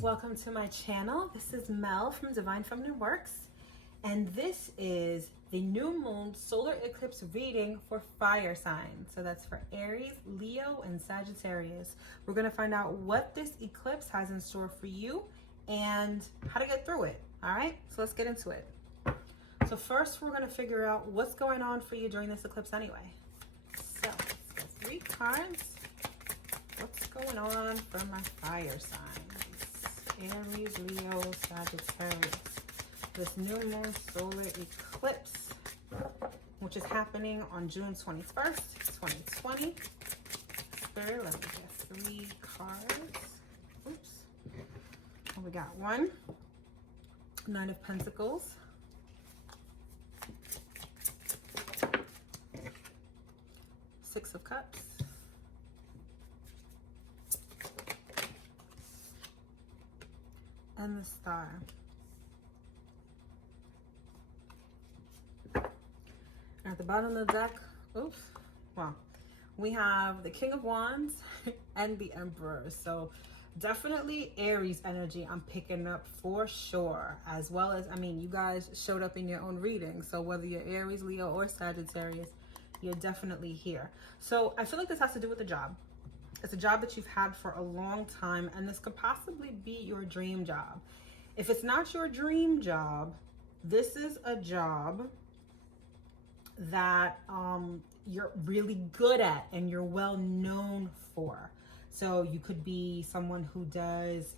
Welcome to my channel. This is Mel from Divine Feminine Works, and this is the new moon solar eclipse reading for fire signs. So that's for Aries, Leo, and Sagittarius. We're going to find out what this eclipse has in store for you and how to get through it. All right, so let's get into it. So first, we're going to figure out what's going on for you during this eclipse anyway. So let's go 3 cards. What's going on for my fire signs? Aries, Leo, Sagittarius. This new moon solar eclipse, which is happening on June 21st, 2020. Spirit, let me get 3 cards. Oops. Oh, we got 1. 9 of Pentacles. 6 of Cups. And the Star. At the bottom of the deck, we have the King of Wands and the Emperor. So definitely Aries energy I'm picking up for sure. As well as, you guys showed up in your own reading. So whether you're Aries, Leo, or Sagittarius, you're definitely here. So I feel like this has to do with the job. It's a job that you've had for a long time, and this could possibly be your dream job. If it's not your dream job, this is a job that you're really good at and you're well known for. So you could be someone who does,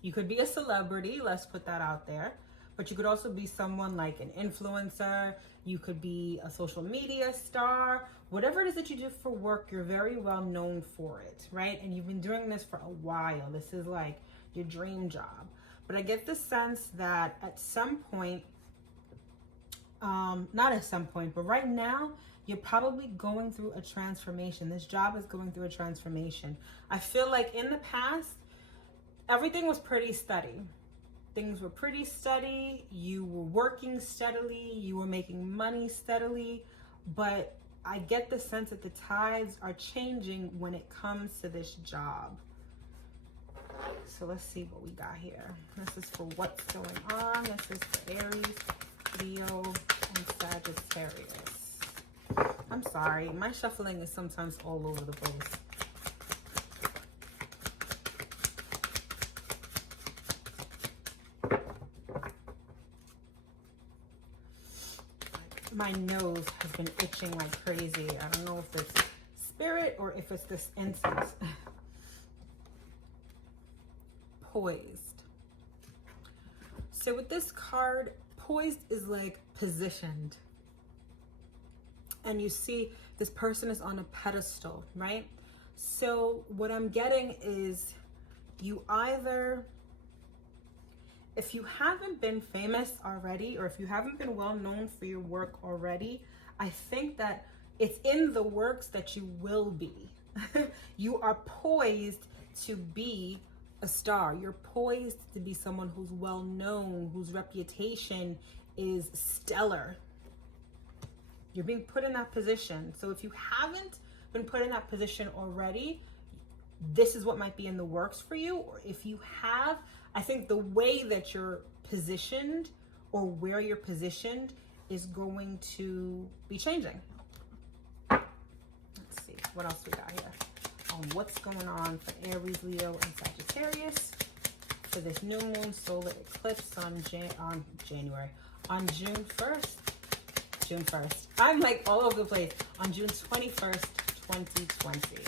you could be a celebrity, let's put that out there. But you could also be someone like an influencer. You could be a social media star. Whatever it is that you do for work, you're very well known for it, right? And you've been doing this for a while. This is like your dream job. But I get the sense that at some point, not at some point, but right now, you're probably going through a transformation. This job is going through a transformation. I feel like in the past, everything was pretty steady. Things were pretty steady. You were working steadily. You were making money steadily. But I get the sense that the tides are changing when it comes to this job. So let's see what we got here. This is for what's going on. This is for Aries, Leo, and Sagittarius. I'm sorry. My shuffling is sometimes all over the place. My nose has been itching like crazy. I don't know if it's spirit or if it's this incense. Poised. So with this card, poised is like positioned. And you see this person is on a pedestal, right? So what I'm getting is you either, if you haven't been famous already, or if you haven't been well known for your work already, I think that it's in the works that you will be. You are poised to be a star. You're poised to be someone who's well known, whose reputation is stellar. You're being put in that position. So if you haven't been put in that position already, this is what might be in the works for you. Or if you have, I think the way that you're positioned or where you're positioned is going to be changing. Let's see what else we got here on what's going on for Aries, Leo, and Sagittarius for this new moon solar eclipse on June 1st. June 1st. I'm like all over the place. On June 21st, 2020.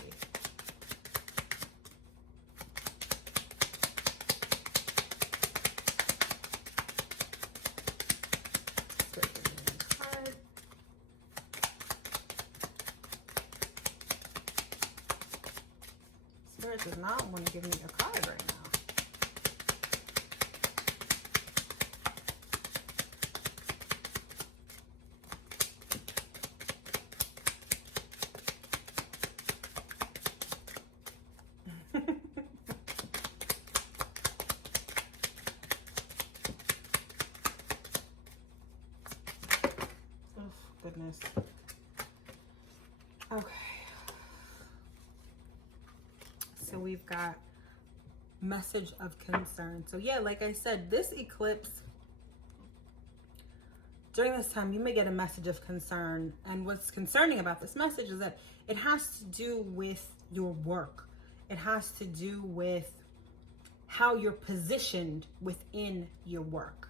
Spirit does not want to give me a card right now. Goodness. Okay. So we've got message of concern. So yeah, like I said, this eclipse, during this time, you may get a message of concern. And what's concerning about this message is that it has to do with your work. It has to do with how you're positioned within your work.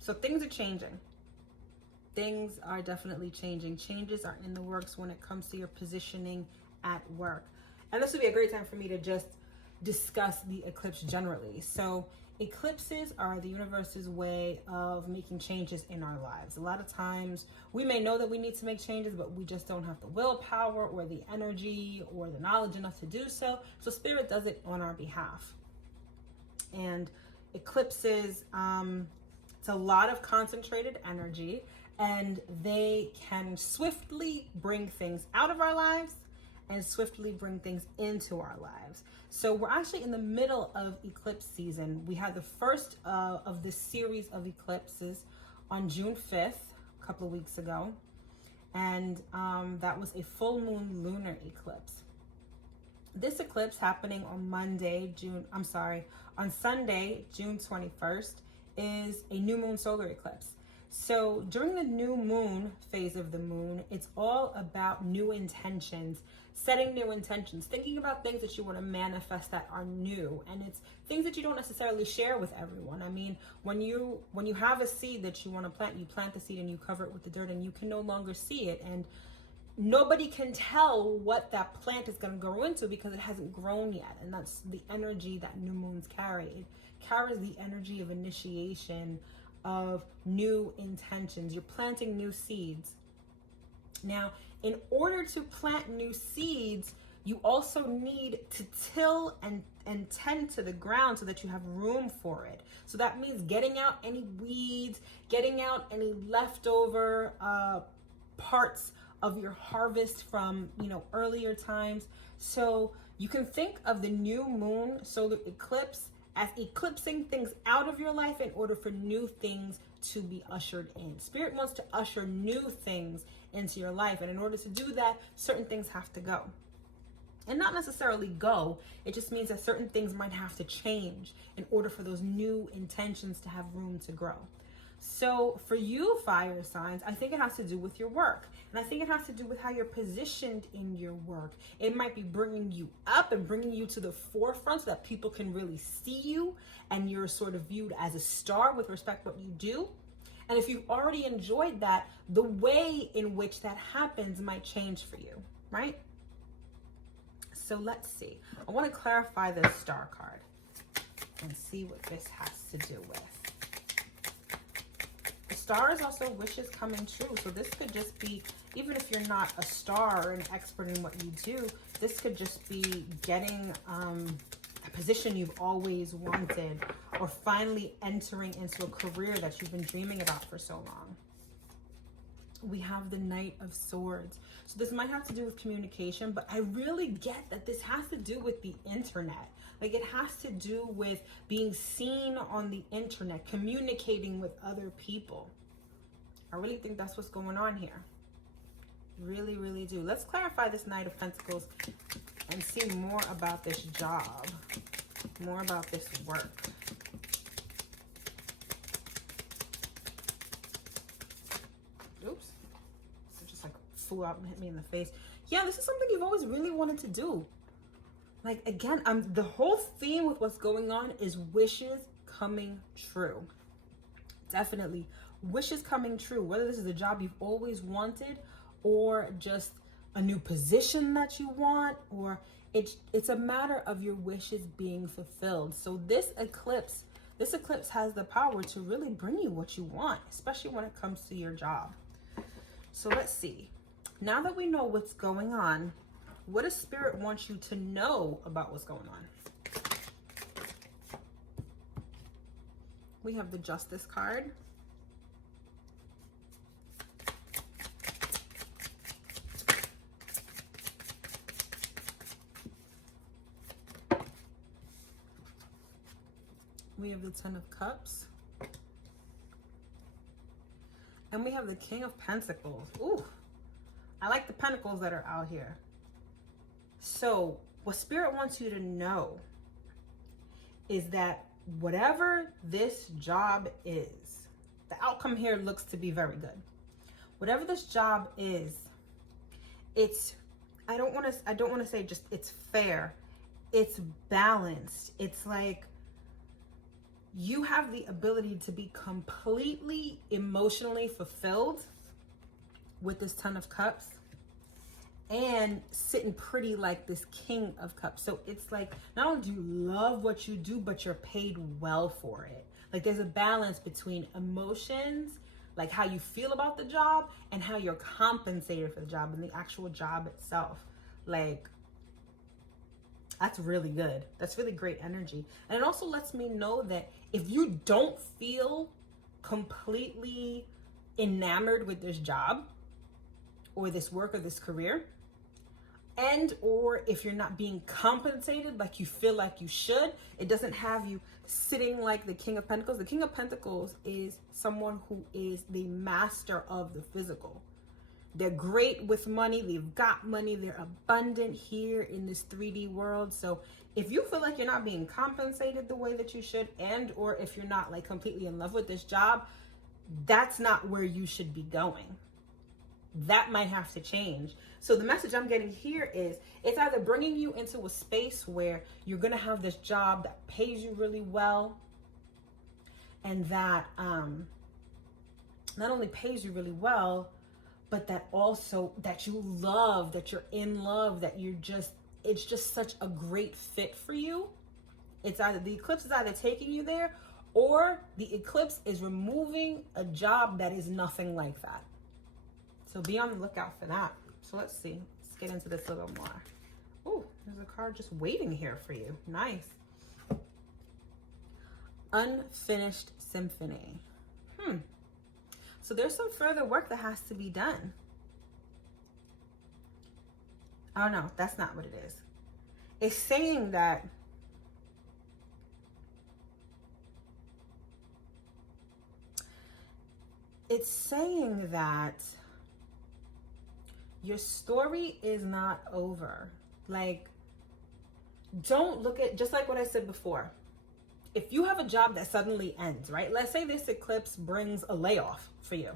So things are changing. Things are definitely changing. Changes are in the works when it comes to your positioning at work. And this would be a great time for me to just discuss the eclipse generally. So eclipses are the universe's way of making changes in our lives. A lot of times we may know that we need to make changes, but we just don't have the willpower or the energy or the knowledge enough to do so. So Spirit does it on our behalf. And eclipses, it's a lot of concentrated energy, and they can swiftly bring things out of our lives and swiftly bring things into our lives. So we're actually in the middle of eclipse season. We had the first of this series of eclipses on June 5th, a couple of weeks ago. And that was a full moon lunar eclipse. This eclipse happening on on Sunday, June 21st, is a new moon solar eclipse. So during the new moon phase of the moon, it's all about new intentions, setting new intentions, thinking about things that you want to manifest that are new. And it's things that you don't necessarily share with everyone. I mean, when you have a seed that you want to plant, you plant the seed and you cover it with the dirt, and you can no longer see it. And nobody can tell what that plant is going to grow into because it hasn't grown yet. And that's the energy that new moons carry. It carries the energy of initiation, of new intentions. You're planting new seeds. Now, in order to plant new seeds, you also need to till and tend to the ground so that you have room for it. So that means getting out any weeds, getting out any leftover parts of your harvest from, earlier times. So you can think of the new moon solar eclipse as eclipsing things out of your life in order for new things to be ushered in. Spirit wants to usher new things into your life. And in order to do that, certain things have to go. And not necessarily go, it just means that certain things might have to change in order for those new intentions to have room to grow. So for you, fire signs, I think it has to do with your work. And I think it has to do with how you're positioned in your work. It might be bringing you up and bringing you to the forefront so that people can really see you and you're sort of viewed as a star with respect to what you do. And if you've already enjoyed that, the way in which that happens might change for you, right? So let's see. I want to clarify this star card and see what this has to do with. The star is also wishes coming true. So this could just be, even if you're not a star or an expert in what you do, this could just be getting a position you've always wanted, or finally entering into a career that you've been dreaming about for so long. We have the Knight of Swords. So this might have to do with communication, but I really get that this has to do with the internet. Like, it has to do with being seen on the internet, communicating with other people. I really think that's what's going on here. Really, really do. Let's clarify this Knight of Pentacles and see more about this job, more about this work. Oops. It just like flew out and hit me in the face. Yeah, this is something you've always really wanted to do. Like, again, the whole theme with what's going on is wishes coming true. Definitely wishes coming true, whether this is a job you've always wanted or just a new position that you want, or it's a matter of your wishes being fulfilled. So this eclipse has the power to really bring you what you want, especially when it comes to your job. So let's see. Now that we know what's going on What does Spirit want you to know about what's going on? We have the Justice card. We have the Ten of Cups. And we have the King of Pentacles. Ooh, I like the pentacles that are out here. So what Spirit wants you to know is that whatever this job is, the outcome here looks to be very good. Whatever this job is, it's, I don't want to say just it's fair. It's balanced. It's like you have the ability to be completely emotionally fulfilled with this Ten of Cups and sitting pretty like this King of Cups. So it's like, not only do you love what you do, but you're paid well for it. Like there's a balance between emotions, like how you feel about the job, and how you're compensated for the job and the actual job itself. Like, that's really good. That's really great energy. And it also lets me know that if you don't feel completely enamored with this job or this work or this career, and or if you're not being compensated like you feel like you should, it doesn't have you sitting like the King of Pentacles. The King of Pentacles is someone who is the master of the physical. They're great with money. They've got money. They're abundant here in this 3D world. So if you feel like you're not being compensated the way that you should, and or if you're not like completely in love with this job, that's not where you should be going. That might have to change. So the message I'm getting here is it's either bringing you into a space where you're going to have this job that pays you really well, and that not only pays you really well, but that also that you love, that you're in love, that you're just, it's just such a great fit for you. It's either the eclipse is either taking you there, or the eclipse is removing a job that is nothing like that. So be on the lookout for that. So let's see. Let's get into this a little more. Oh, there's a card just waiting here for you. Nice. Unfinished Symphony. So there's some further work that has to be done. Oh no, that's not what it is. It's saying that your story is not over. Like, don't look at, just like what I said before, if you have a job that suddenly ends, right? Let's say this eclipse brings a layoff for you.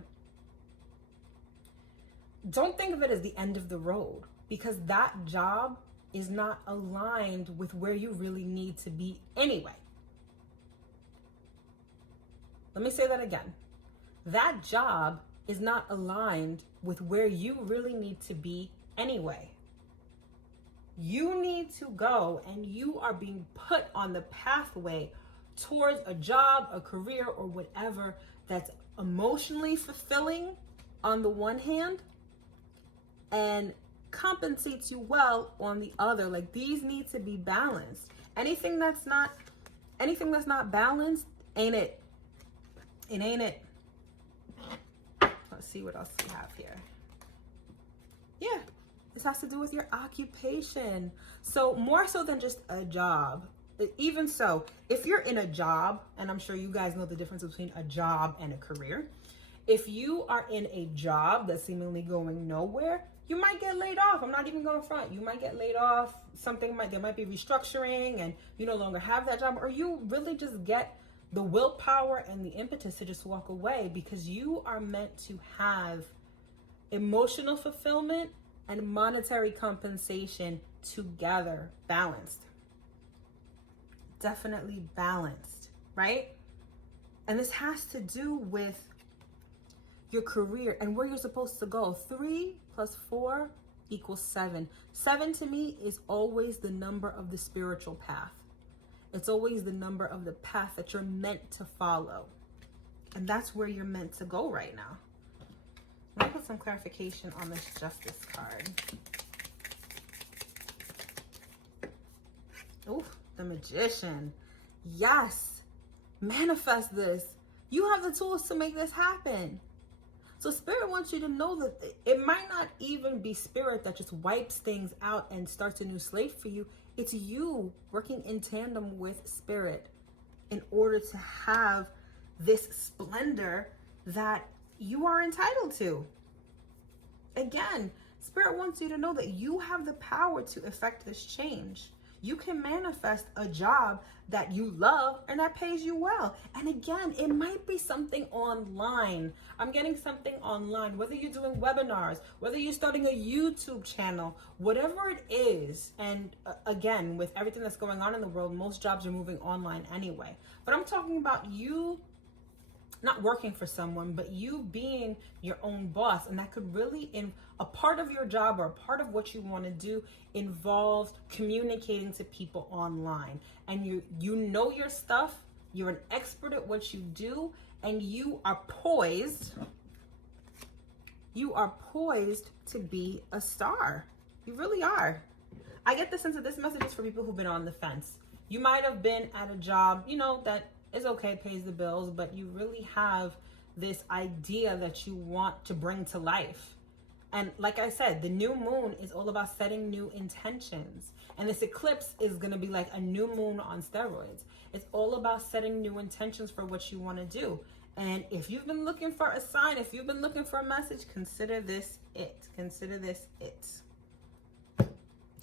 Don't think of it as the end of the road, because that job is not aligned with where you really need to be anyway. Let me say that again. That job is not aligned with where you really need to be anyway. You need to go, and you are being put on the pathway towards a job, a career, or whatever that's emotionally fulfilling on the one hand and compensates you well on the other. Like, these need to be balanced. Anything that's not balanced ain't it. It ain't it. Let's see what else we have here. Yeah, this has to do with your occupation. So more so than just a job. Even so, if you're in a job, and I'm sure you guys know the difference between a job and a career. If you are in a job that's seemingly going nowhere, you might get laid off. I'm not even going front. You might get laid off. There might be restructuring and you no longer have that job, or you really just get the willpower and the impetus to just walk away, because you are meant to have emotional fulfillment and monetary compensation together, balanced. Definitely balanced, right? And this has to do with your career and where you're supposed to go. 3 + 4 = 7. 7 to me is always the number of the spiritual path. It's always the number of the path that you're meant to follow. And that's where you're meant to go right now. Let me put some clarification on this Justice card. Oh, the Magician. Yes. Manifest this. You have the tools to make this happen. So Spirit wants you to know that it might not even be Spirit that just wipes things out and starts a new slate for you. It's you working in tandem with Spirit in order to have this splendor that you are entitled to. Again, Spirit wants you to know that you have the power to effect this change. You can manifest a job that you love and that pays you well. And again, it might be something online. I'm getting something online, whether you're doing webinars, whether you're starting a YouTube channel, whatever it is. And again, with everything that's going on in the world, most jobs are moving online anyway. But I'm talking about you not working for someone, but you being your own boss. And that could really, in a part of your job or a part of what you want to do, involves communicating to people online. And you know your stuff, you're an expert at what you do, and you are poised to be a star. You really are. I get the sense that this message is for people who've been on the fence. You might have been at a job, that is okay, pays the bills, but you really have this idea that you want to bring to life. And like I said, the new moon is all about setting new intentions. And this eclipse is going to be like a new moon on steroids. It's all about setting new intentions for what you want to do. And if you've been looking for a sign, if you've been looking for a message, consider this it. Consider this it.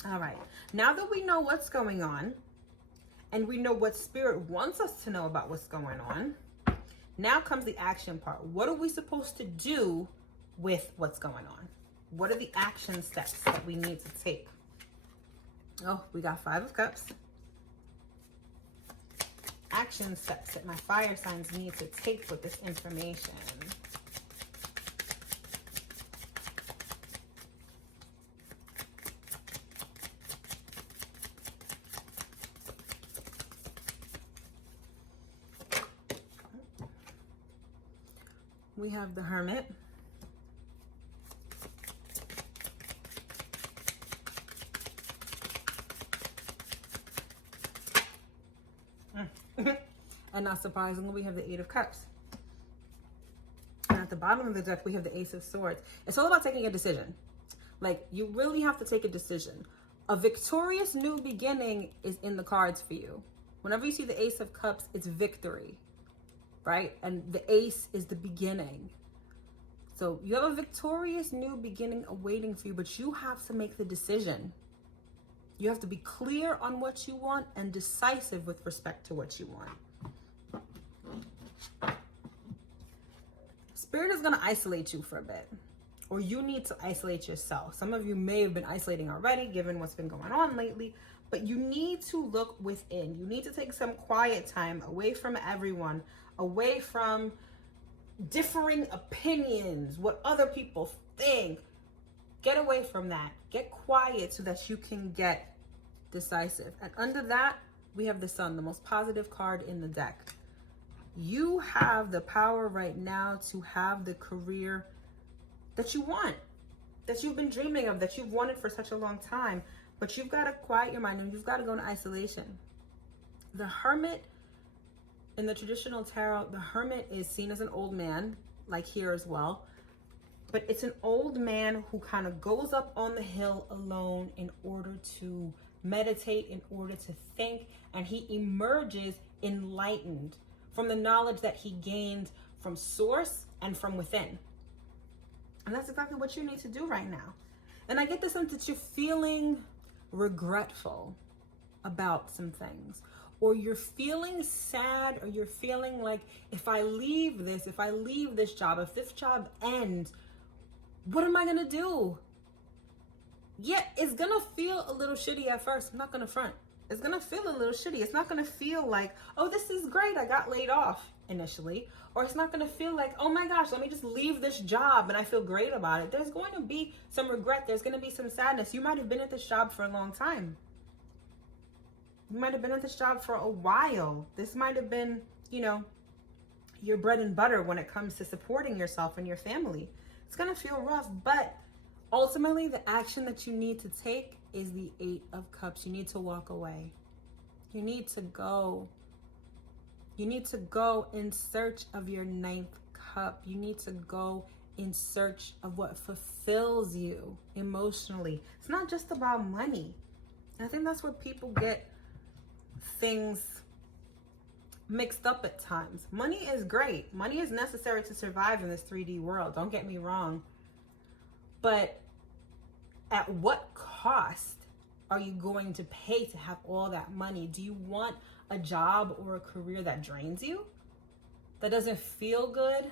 All right. Now that we know what's going on, and we know what Spirit wants us to know about what's going on, now comes the action part. What are we supposed to do with what's going on? What are the action steps that we need to take? Oh, we got 5 of Cups. Action steps that my fire signs need to take with this information. We have the Hermit. And not surprisingly, we have the 8 of Cups. And at the bottom of the deck, we have the Ace of Swords. It's all about taking a decision. Like, you really have to take a decision. A victorious new beginning is in the cards for you. Whenever you see the Ace of Cups, it's victory, right? And the Ace is the beginning. So you have a victorious new beginning awaiting for you, but you have to make the decision. You have to be clear on what you want and decisive with respect to what you want. Spirit is going to isolate you for a bit, or you need to isolate yourself. Some of you may have been isolating already, given what's been going on lately, but you need to look within. You need to take some quiet time away from everyone, away from differing opinions, what other people think. Get away from that. Get quiet so that you can get decisive. And under that, we have the Sun, the most positive card in the deck. You have the power right now to have the career that you want, that you've been dreaming of, that you've wanted for such a long time. But you've got to quiet your mind and you've got to go into isolation. The Hermit, in the traditional tarot, the Hermit is seen as an old man, like here as well. But it's an old man who kind of goes up on the hill alone in order to meditate, in order to think, and he emerges enlightened from the knowledge that he gained from source and from within. And that's exactly what you need to do right now. And I get the sense that you're feeling regretful about some things, or you're feeling sad, or you're feeling like, if I leave this job, if this job ends, what am I gonna do? Yeah, it's gonna feel a little shitty at first. I'm not gonna front. It's gonna feel a little shitty. It's not gonna feel like, oh, this is great, I got laid off initially. Or it's not gonna feel like, oh my gosh, let me just leave this job and I feel great about it. There's going to be some regret. There's gonna be some sadness. You might have been at this job for a long time. You might have been at this job for a while. This might have been, your bread and butter when it comes to supporting yourself and your family. It's gonna feel rough, but ultimately the action that you need to take is the 8 of Cups. You need to walk away. You need to go. You need to go in search of your ninth cup. You need to go in search of what fulfills you emotionally. It's not just about money. I think that's where people get things mixed up at times. Money is great. Money is necessary to survive in this 3D world. Don't get me wrong. But at what cost are you going to pay to have all that money? Do you want a job or a career that drains you? That doesn't feel good?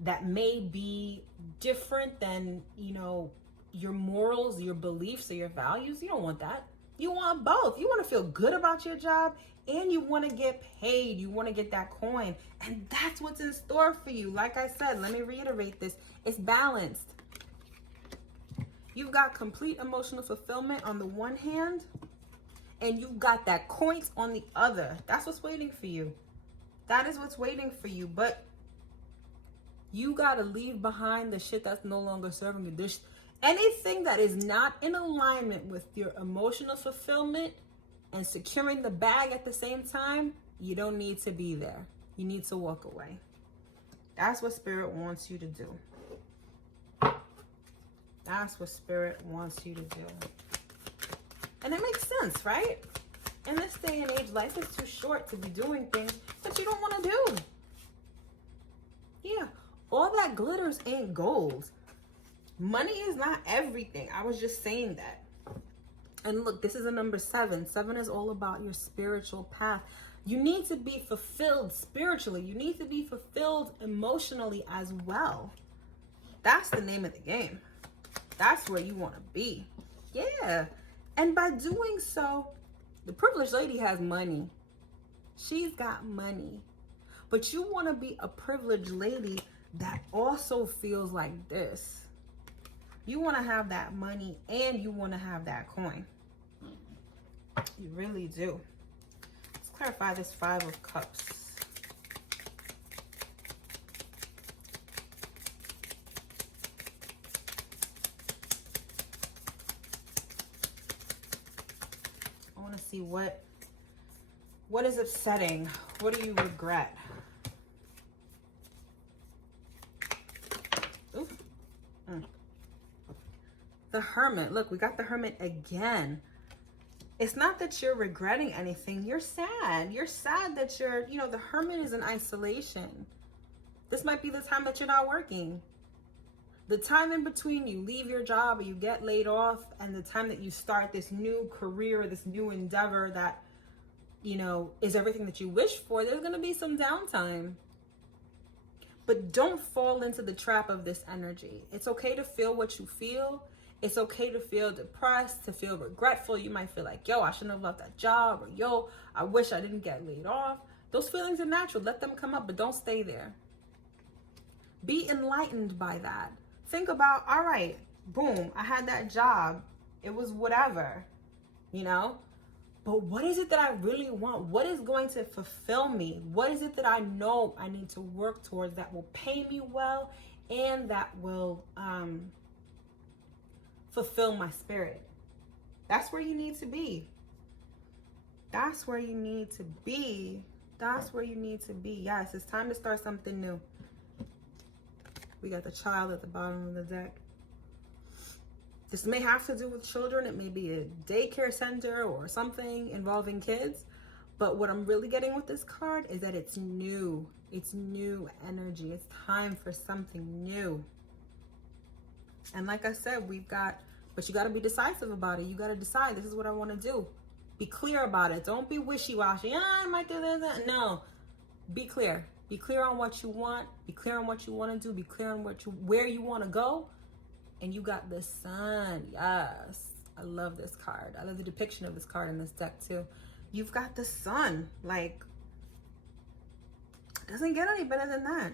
That may be different than, you know, your morals, your beliefs, or your values? You don't want that. You want both. You want to feel good about your job and you want to get paid. You want to get that coin. And that's what's in store for you. Like I said, let me reiterate this. It's balanced. You've got complete emotional fulfillment on the one hand, and you've got that coins on the other. That's what's waiting for you. That is what's waiting for you. But you got to leave behind the shit that's no longer serving you. There's anything that is not in alignment with your emotional fulfillment and securing the bag at the same time, you don't need to be there. You need to walk away. That's what Spirit wants you to do. That's what Spirit wants you to do. And it makes sense, right? In this day and age, life is too short to be doing things that you don't want to do. Yeah, all that glitters ain't gold. Money is not everything. I was just saying that. And look, this is a number 7. 7 is all about your spiritual path. You need to be fulfilled spiritually. You need to be fulfilled emotionally as well. That's the name of the game. That's where you want to be. Yeah. And by doing so, the privileged lady has money. She's got money. But you want to be a privileged lady that also feels like this. You want to have that money and you want to have that coin. You really do. Let's clarify this 5 of Cups. I want to see what is upsetting. What do you regret? Ooh. The Hermit. Look, we got the Hermit again. It's not that you're regretting anything. You're sad. You're sad that the Hermit is in isolation. This might be the time that you're not working. The time in between you leave your job or you get laid off and the time that you start this new career, this new endeavor that, is everything that you wish for, there's going to be some downtime. But don't fall into the trap of this energy. It's okay to feel what you feel. It's okay to feel depressed, to feel regretful. You might feel like, yo, I shouldn't have left that job, or yo, I wish I didn't get laid off. Those feelings are natural. Let them come up, but don't stay there. Be enlightened by that. Think about, all right, boom, I had that job. It was whatever, But what is it that I really want? What is going to fulfill me? What is it that I know I need to work towards that will pay me well and that will fulfill my spirit? That's where you need to be. That's where you need to be. That's where you need to be. Yes, it's time to start something new. We got the Child at the bottom of the deck. This may have to do with children. It may be a daycare center or something involving kids. But what I'm really getting with this card is that it's new. It's new energy. It's time for something new. And like I said, but you got to be decisive about it. You got to decide, this is what I want to do. Be clear about it. Don't be wishy-washy. I might do this. No. Be clear. Be clear on what you want. Be clear on what you want to do. Be clear on where you want to go. And you got the Sun. Yes. I love this card. I love the depiction of this card in this deck too. You've got the Sun. Like, it doesn't get any better than that.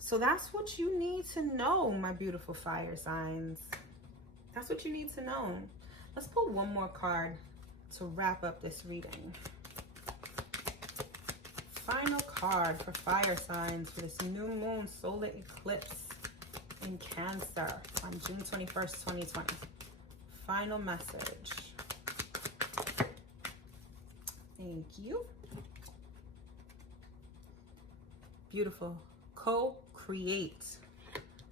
So that's what you need to know, my beautiful fire signs. That's what you need to know. Let's pull one more card to wrap up this reading. Final card for fire signs for this new moon solar eclipse in Cancer on June 21st, 2020. Final message. Thank you. Beautiful. Co-create.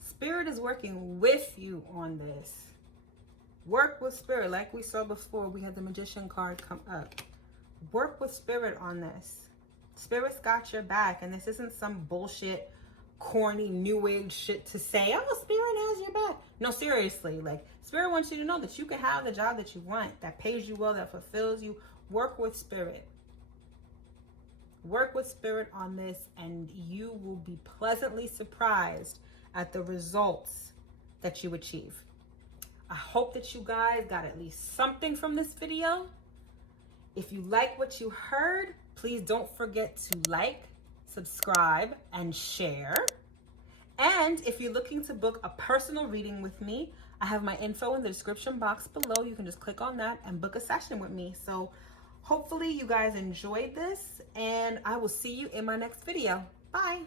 Spirit is working with you on this. Work with Spirit. Like we saw before, we had the Magician card come up. Work with Spirit on this. Spirit's got your back, and this isn't some bullshit, corny, new age shit to say, oh, Spirit has your back. No, seriously. Like, Spirit wants you to know that you can have the job that you want, that pays you well, that fulfills you. Work with Spirit. Work with Spirit on this, and you will be pleasantly surprised at the results that you achieve. I hope that you guys got at least something from this video. If you like what you heard, please don't forget to like, subscribe, and share. And if you're looking to book a personal reading with me, I have my info in the description box below. You can just click on that and book a session with me. So hopefully you guys enjoyed this, and I will see you in my next video. Bye.